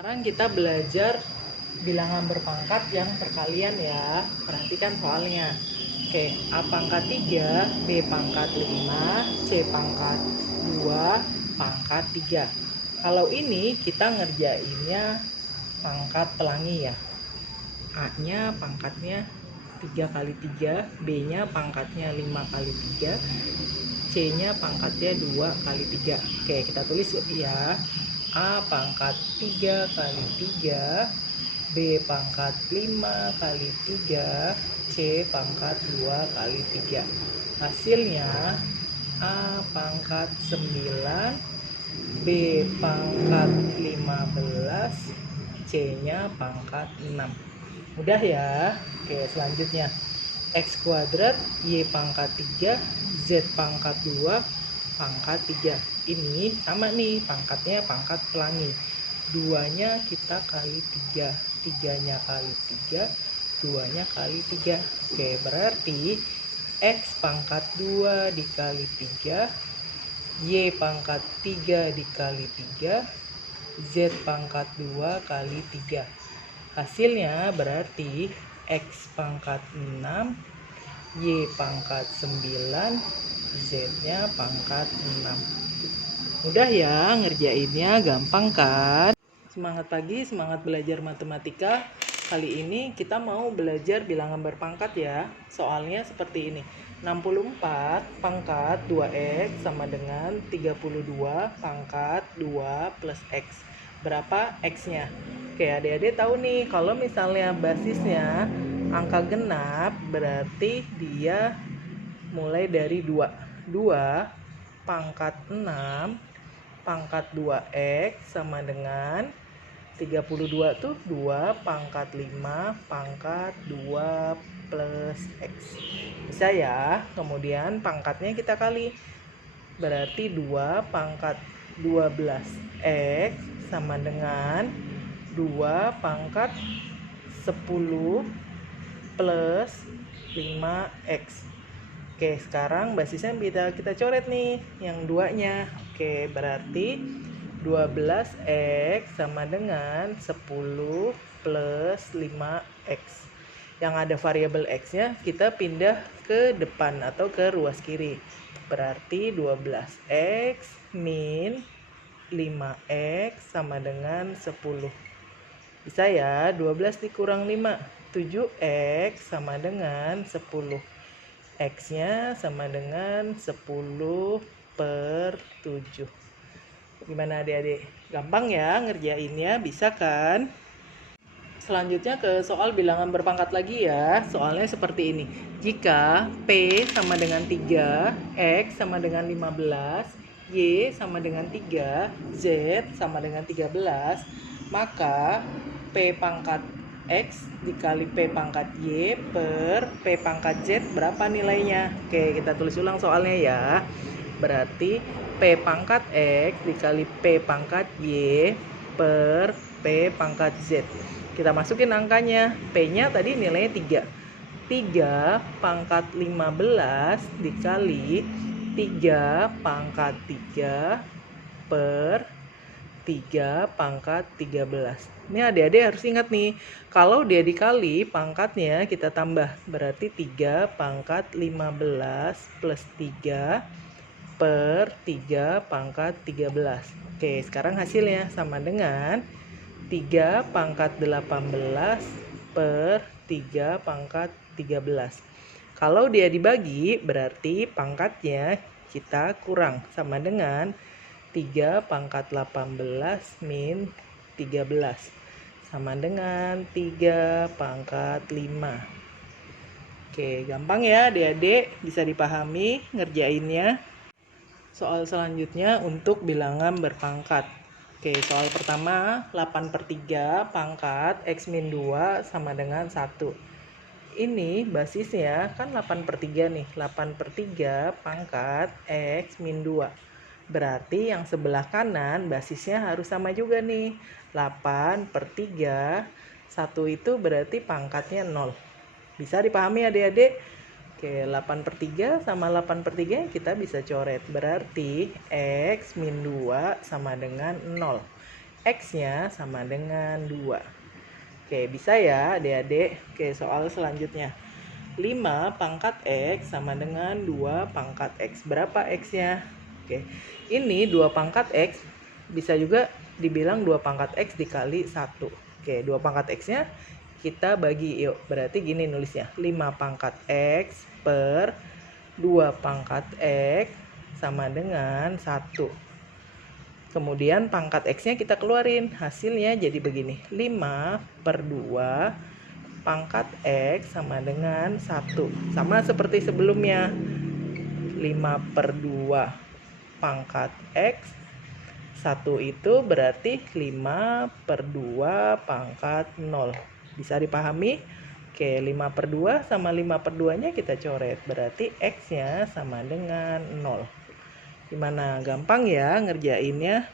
Sekarang kita belajar bilangan berpangkat yang perkalian ya. Perhatikan soalnya. Oke, A pangkat 3, B pangkat 5, C pangkat 2, pangkat 3. Kalau ini kita ngerjainnya pangkat pelangi ya. A-nya pangkatnya 3 kali 3, B-nya pangkatnya 5 kali 3, C-nya pangkatnya 2 kali 3. Oke, kita tulis ya. A pangkat 3 kali 3, B pangkat 5 kali 3, C pangkat 2 kali 3. Hasilnya A pangkat 9, B pangkat 15, C-nya pangkat 6. Mudah ya. Oke, selanjutnya X kuadrat, Y pangkat 3, Z pangkat 2, pangkat 3. Ini sama nih, pangkatnya pangkat pelangi. 2-nya kita kali 3, 3-nya kali 3, 2-nya kali 3. Oke, berarti X pangkat 2 dikali 3, Y pangkat 3 dikali 3, Z pangkat 2 kali 3. Hasilnya berarti X pangkat 6, Y pangkat 9, Z-nya pangkat 6. Mudah ya ngerjainnya, gampang kan? Semangat pagi, semangat belajar matematika. Kali ini kita mau belajar bilangan berpangkat ya. Soalnya seperti ini. 64 pangkat 2X sama dengan 32 pangkat 2 plus X. Berapa X-nya? Oke, adik-adik tahu nih, kalau misalnya basisnya angka genap, berarti dia mulai dari 2. 2 pangkat 6 pangkat 2X sama dengan 32 tuh 2 pangkat 5 pangkat 2 plus X. Bisa ya. Kemudian pangkatnya kita kali. Berarti 2 pangkat 12X sama dengan 2 pangkat 10 plus 5X. Oke, sekarang basisnya kita coret nih, yang 2-nya. Oke, berarti 12X sama dengan 10 plus 5X. Yang ada variabel X-nya kita pindah ke depan atau ke ruas kiri. Berarti 12X min 5X sama dengan 10. Bisa ya, 12 dikurang 5, 7X sama dengan 10. X-nya sama dengan 10 per 7. Gimana adik-adik? Gampang ya ngerjainnya, bisa kan? Selanjutnya ke soal bilangan berpangkat lagi ya. Soalnya seperti ini. Jika P sama dengan 3, X sama dengan 15, Y sama dengan 3, Z sama dengan 13, maka P pangkat X dikali P pangkat Y per P pangkat Z berapa nilainya? Oke, kita tulis ulang soalnya ya. Berarti P pangkat X dikali P pangkat Y per P pangkat Z. Kita masukin angkanya. P-nya tadi nilainya 3. 3 pangkat 15 dikali 3 pangkat 3 per 3 pangkat 13. Ini adik-adik harus ingat nih, kalau dia dikali pangkatnya kita tambah. Berarti 3 pangkat 15 plus 3 per 3 pangkat 13. Oke, sekarang hasilnya sama dengan 3 pangkat 18 per 3 pangkat 13. Kalau dia dibagi berarti pangkatnya kita kurang, sama dengan 3 pangkat 18 min 13 sama dengan 3 pangkat 5. Oke, gampang ya adik-adik, bisa dipahami ngerjainnya. Soal selanjutnya untuk bilangan berpangkat. Oke, soal pertama 8 per 3 pangkat X min 2 sama dengan 1. Ini basisnya kan 8 per 3 nih. 8 per 3 pangkat X min 2. Berarti yang sebelah kanan basisnya harus sama juga nih. 8 per 3, 1 itu berarti pangkatnya 0. Bisa dipahami adik-adik? Oke, 8 per 3 sama 8 per 3 kita bisa coret. Berarti X min 2 sama dengan 0. X-nya sama dengan 2. Oke, bisa ya adik-adik. Oke, soal selanjutnya. 5 pangkat X sama dengan 2 pangkat X. Berapa X-nya? Oke, ini 2 pangkat X bisa juga dibilang 2 pangkat X dikali 1. Oke, 2 pangkat X-nya kita bagi yuk. Berarti gini nulisnya. 5 pangkat X per 2 pangkat X sama dengan 1. Kemudian pangkat X-nya kita keluarin. Hasilnya jadi begini. 5 per 2 pangkat X sama dengan 1. Sama seperti sebelumnya. 5 per 2 pangkat X. 1 itu berarti 5 per 2 pangkat 0. Bisa dipahami? Oke, 5 per 2 sama 5 per 2-nya kita coret. Berarti X-nya sama dengan 0. Gimana? Gampang ya ngerjainnya?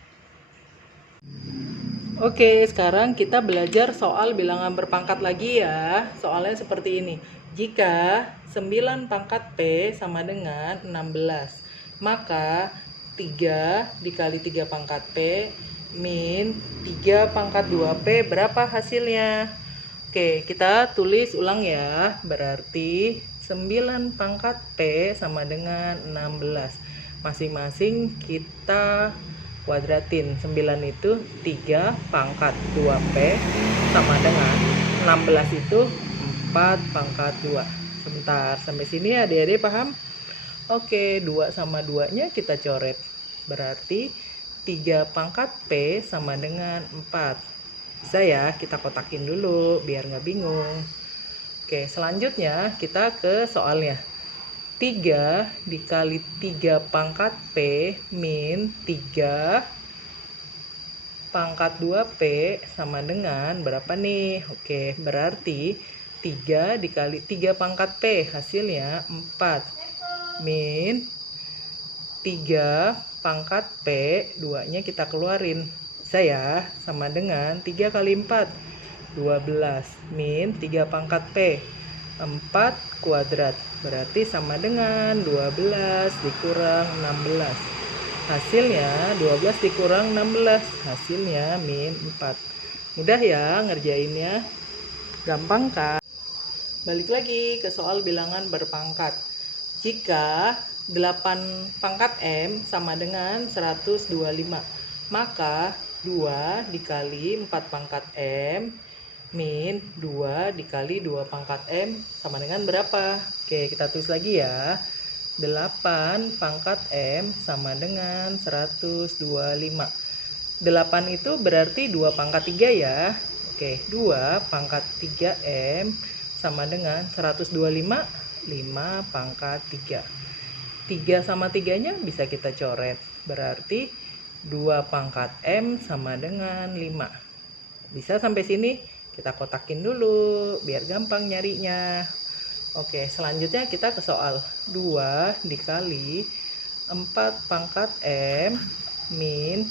Oke, sekarang kita belajar soal bilangan berpangkat lagi ya. Soalnya seperti ini. Jika 9 pangkat P sama dengan 16, maka 3 dikali 3 pangkat P min 3 pangkat 2P berapa hasilnya? Oke, kita tulis ulang ya. Berarti 9 pangkat P sama dengan 16. Masing-masing kita kuadratin. 9 itu 3 pangkat 2P sama dengan 16 itu 4 pangkat 2. Sebentar, sampai sini adik-adik paham? Oke, 2 sama 2-nya kita coret. Berarti 3 pangkat P sama dengan 4. Bisa ya, kita kotakin dulu biar nggak bingung. Oke, selanjutnya kita ke soalnya. 3 dikali 3 pangkat P min 3 pangkat 2P sama dengan berapa nih? Oke, berarti 3 dikali 3 pangkat P hasilnya 4 min 3 pangkat P, 2-nya kita keluarin. Bisa ya, sama dengan 3 kali 4, 12 min 3 pangkat P, 4 kuadrat. Berarti sama dengan 12 dikurang 16. Hasilnya 12 dikurang 16. Hasilnya min 4. Mudah ya ngerjainnya. Gampang kan? Balik lagi ke soal bilangan berpangkat. Jika 8 pangkat M sama dengan 125, maka 2 dikali 4 pangkat M min 2 dikali 2 pangkat M sama dengan berapa? Oke, kita tulis lagi ya. 8 pangkat M sama dengan 125. 8 itu berarti 2 pangkat 3 ya. Oke, 2 pangkat 3M sama dengan 125, 5 pangkat 3. 3 sama 3-nya bisa kita coret. Berarti 2 pangkat M sama dengan 5. Bisa sampai sini? Kita kotakin dulu biar gampang nyarinya. Oke, selanjutnya kita ke soal. 2 dikali 4 pangkat M min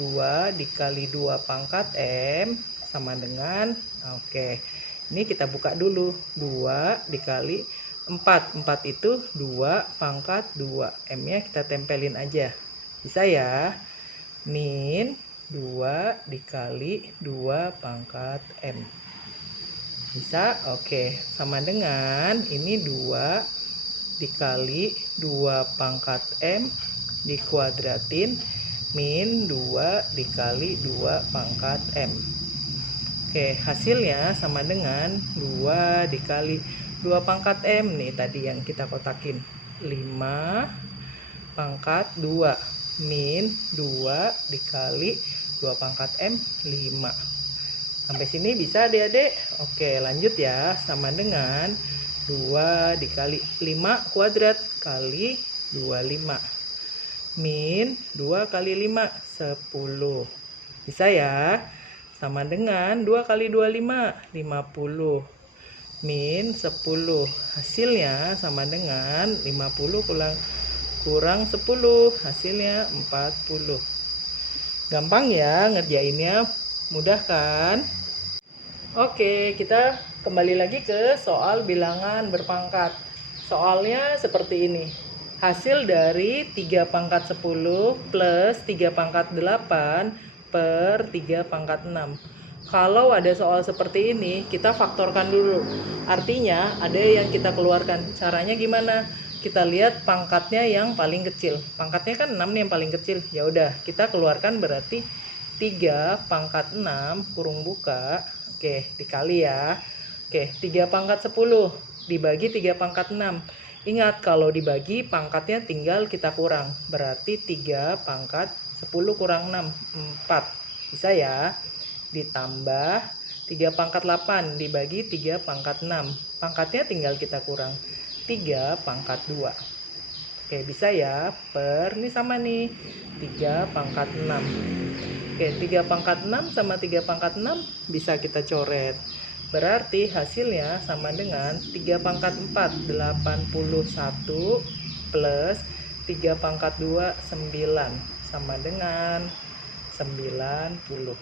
2 dikali 2 pangkat M sama dengan, oke, ini kita buka dulu. 2 dikali 4. 4 itu 2 pangkat 2. M-nya kita tempelin aja. Bisa ya? Min 2 dikali 2 pangkat M. Bisa? Oke. Sama dengan ini 2 dikali 2 pangkat M dikuadratin min 2 dikali 2 pangkat M. Oke, hasilnya sama dengan 2 dikali 2 pangkat M nih tadi yang kita kotakin. 5 pangkat 2 min 2 dikali 2 pangkat M, 5. Sampai sini bisa adik-adik? Oke, lanjut ya. Sama dengan 2 dikali 5 kuadrat kali 25 min 2 kali 5, 10. Bisa ya? Sama dengan 2 kali 25, 50 min 10. Hasilnya sama dengan 50 kurang 10, hasilnya 40. Gampang ya ngerjainnya, mudah kan? Oke, kita kembali lagi ke soal bilangan berpangkat. Soalnya seperti ini. Hasil dari 3 pangkat 10 plus 3 pangkat 8 per 3 pangkat 6. Kalau ada soal seperti ini, kita faktorkan dulu. Artinya ada yang kita keluarkan. Caranya gimana? Kita lihat pangkatnya yang paling kecil. Pangkatnya kan 6 nih yang paling kecil. Ya udah, kita keluarkan berarti 3 pangkat 6 kurung buka. Oke, dikali ya. Oke, 3 pangkat 10 dibagi 3 pangkat 6. Ingat, kalau dibagi pangkatnya tinggal kita kurang. Berarti 3 pangkat 10 kurang 6, 4. Bisa ya? Ditambah 3 pangkat 8 dibagi 3 pangkat 6. Pangkatnya tinggal kita kurang. 3 pangkat 2. Oke, bisa ya? Per, ini sama nih. 3 pangkat 6. Oke, 3 pangkat 6 sama 3 pangkat 6 bisa kita coret. Berarti hasilnya sama dengan 3 pangkat 4, 81 plus 3 pangkat 2, 9. Sama dengan 90.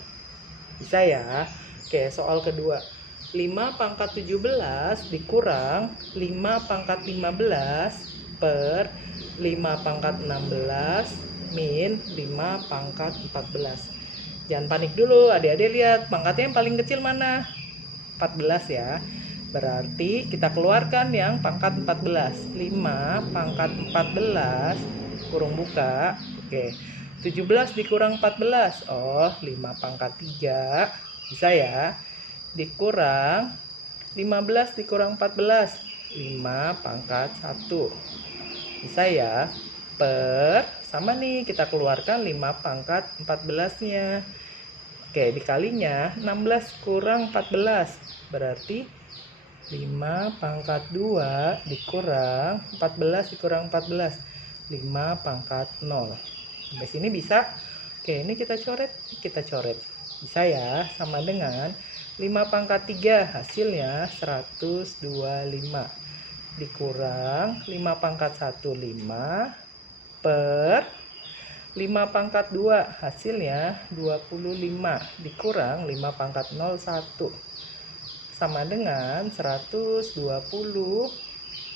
Bisa ya? Oke, soal kedua. 5 pangkat 17 dikurang 5 pangkat 15 per 5 pangkat 16 min 5 pangkat 14. Jangan panik dulu, adik-adik lihat pangkatnya yang paling kecil mana? 14 ya. Berarti kita keluarkan yang pangkat 14. 5 pangkat 14 kurung buka. Oke. 17 dikurang 14. Oh, 5 pangkat 3. Bisa ya? Dikurang 15 dikurang 14. 5 pangkat 1. Bisa ya? Per, sama nih kita keluarkan 5 pangkat 14-nya. Oke, dikalinya 16 kurang 14. Berarti 5 pangkat 2 dikurang 14 dikurang 14. 5 pangkat 0. Sampai sini bisa. Oke, ini kita coret. Bisa ya, sama dengan 5 pangkat 3 hasilnya 125 dikurang 5 pangkat 1 5 per 5 pangkat 2 hasilnya 25 dikurang 5 pangkat 0 1 sama dengan 120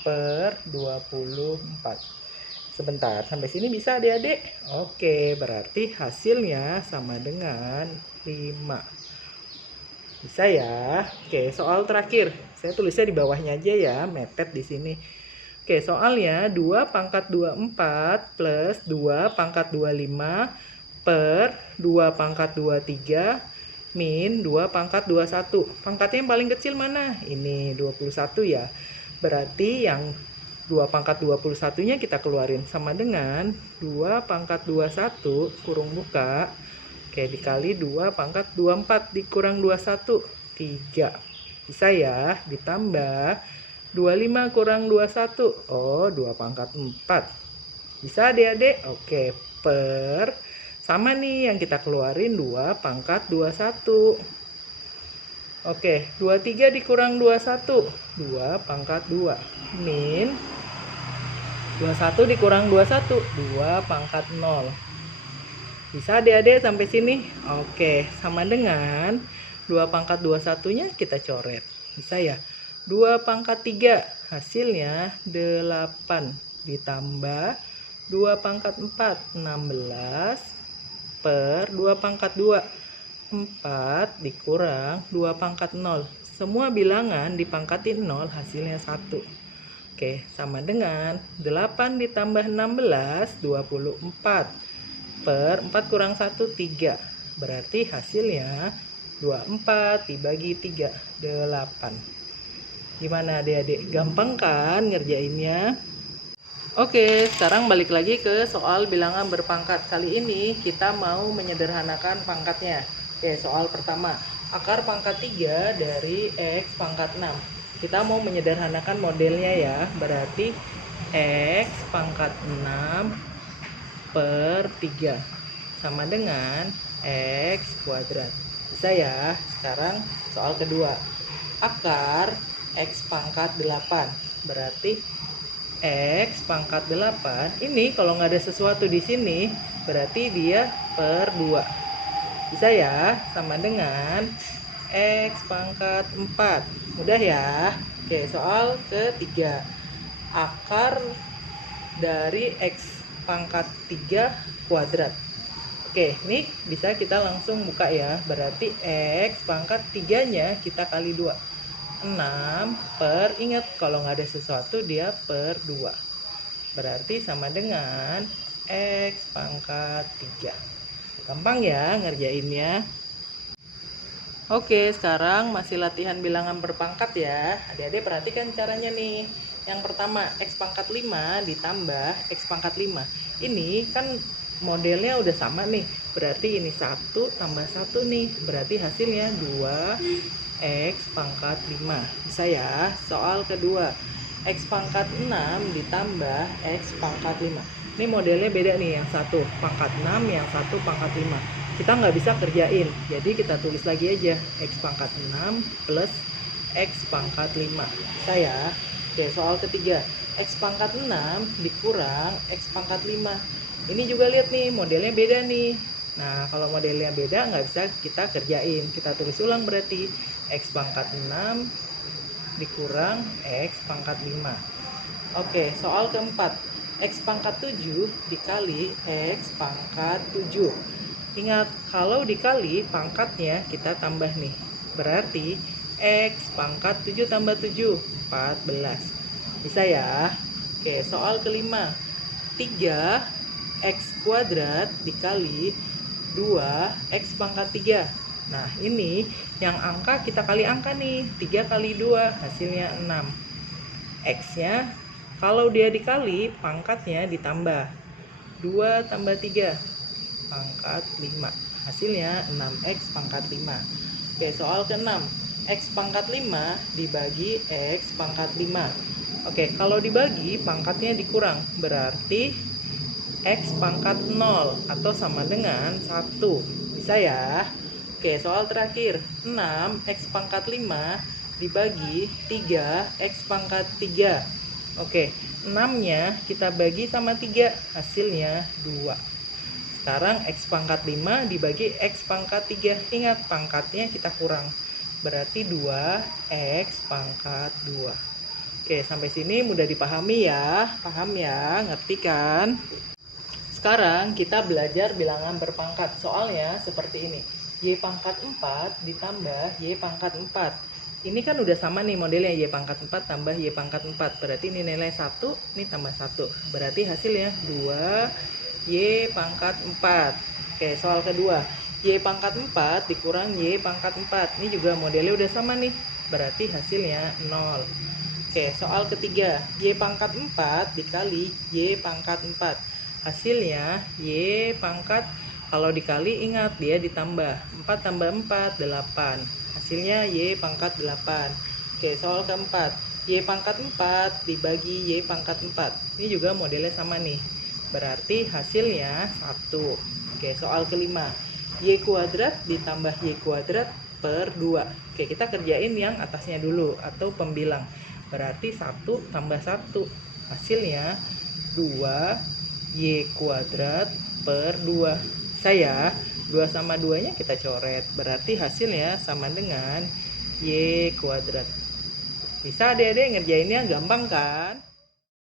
per 24. Sebentar, sampai sini bisa adik-adik? Oke, berarti hasilnya sama dengan 5. Bisa ya? Oke, soal terakhir. Saya tulisnya di bawahnya aja ya, mepet di sini. Oke, soalnya 2 pangkat 24 plus 2 pangkat 25 per 2 pangkat 23 min 2 pangkat 21. Pangkatnya yang paling kecil mana? Ini 21 ya. Berarti yang 2 pangkat 21-nya kita keluarin sama dengan 2 pangkat 21 kurung buka. Oke, dikali 2 pangkat 24 dikurang 21, 3. Bisa ya? Ditambah 25 kurang 21. Oh, 2 pangkat 4. Bisa adik-adik? Oke, per sama nih yang kita keluarin 2 pangkat 21. Oke, 23 dikurang 21, 2 pangkat 2 min 21 dikurang 21, 2 pangkat 0. Bisa adik-adik sampai sini? Oke, sama dengan 2 pangkat 21-nya kita coret. Bisa ya? 2 pangkat 3 hasilnya 8 ditambah 2 pangkat 4 16 per 2 pangkat 2 4 dikurang 2 pangkat 0. Semua bilangan dipangkatin 0 hasilnya 1. Oke, sama dengan 8 ditambah 16, 24. Per 4 kurang 1, 3. Berarti hasilnya 24 dibagi 3, 8. Gimana adik-adik? Gampang kan ngerjainnya? Oke, sekarang balik lagi ke soal bilangan berpangkat. Kali ini kita mau menyederhanakan pangkatnya. Oke, soal pertama. Akar pangkat 3 dari X pangkat 6. Kita mau menyederhanakan modelnya ya. Berarti X pangkat 6 per 3 sama dengan X kuadrat. Bisa ya? Sekarang soal kedua. Akar X pangkat 8. Berarti X pangkat 8. Ini kalau nggak ada sesuatu di sini, berarti dia per 2. Bisa ya? Sama dengan X pangkat 4. Mudah ya? Oke, soal ketiga. Akar dari X pangkat 3 kuadrat. Oke, ini bisa kita langsung buka ya. Berarti X pangkat 3-nya kita kali 2. 6 per, ingat kalau nggak ada sesuatu dia per 2. Berarti sama dengan X pangkat 3. Gampang ya ngerjainnya. Oke, sekarang masih latihan bilangan berpangkat ya. Adik-adik perhatikan caranya nih. Yang pertama, X pangkat 5 ditambah X pangkat 5. Ini kan modelnya udah sama nih. Berarti ini 1 tambah 1 nih. Berarti hasilnya 2 X pangkat 5. Bisa ya. Soal kedua, X pangkat 6 ditambah X pangkat 5. Ini modelnya beda nih, yang satu pangkat 6, yang satu pangkat 5. Kita nggak bisa kerjain, jadi kita tulis lagi aja X pangkat 6 plus X pangkat 5. Bisa ya. Oke, soal ketiga, X pangkat 6 dikurang X pangkat 5. Ini juga lihat nih, modelnya beda nih. Nah, kalau modelnya beda nggak bisa kita kerjain. Kita tulis ulang berarti X pangkat 6 dikurang X pangkat 5. Oke, soal keempat, X pangkat 7 dikali X pangkat 7. Ingat, kalau dikali pangkatnya kita tambah nih. Berarti X pangkat 7 tambah 7, 14. Bisa ya? Oke, soal kelima, 3x kuadrat dikali 2x pangkat 3. Nah, ini yang angka kita kali angka nih. 3 kali 2 hasilnya 6. X-nya kalau dia dikali pangkatnya ditambah. 2 tambah 3 pangkat 5. Hasilnya 6x pangkat 5. Oke, soal ke-6. X pangkat 5 dibagi X pangkat 5. Oke, kalau dibagi pangkatnya dikurang. Berarti X pangkat 0 atau sama dengan 1. Bisa ya? Oke, soal terakhir. 6x pangkat 5 dibagi 3x pangkat 3. Oke, 6-nya kita bagi sama 3, hasilnya 2. Sekarang X pangkat 5 dibagi X pangkat 3. Ingat, pangkatnya kita kurang. Berarti 2X pangkat 2. Oke, sampai sini mudah dipahami ya. Paham ya? Ngerti kan? Sekarang kita belajar bilangan berpangkat. Soalnya seperti ini. Y pangkat 4 ditambah Y pangkat 4. Ini kan udah sama nih modelnya, Y pangkat 4 tambah Y pangkat 4. Berarti ini nilai 1, ini tambah 1. Berarti hasilnya 2 Y pangkat 4. Oke, soal kedua, Y pangkat 4 dikurang Y pangkat 4. Ini juga modelnya udah sama nih. Berarti hasilnya 0. Oke, soal ketiga, Y pangkat 4 dikali Y pangkat 4. Hasilnya Y pangkat, kalau dikali ingat dia ditambah. 4 tambah 4, 8. Hasilnya Y pangkat 8. Oke, soal keempat, Y pangkat 4 dibagi Y pangkat 4. Ini juga modelnya sama nih. Berarti hasilnya 1. Oke, soal kelima, Y kuadrat ditambah Y kuadrat per 2. Oke, kita kerjain yang atasnya dulu atau pembilang. Berarti 1 tambah 1. Hasilnya 2 Y kuadrat per 2. Saya 2 sama 2-nya kita coret. Berarti hasilnya sama dengan Y kuadrat. Bisa adik-adik ngerjainnya gampang kan?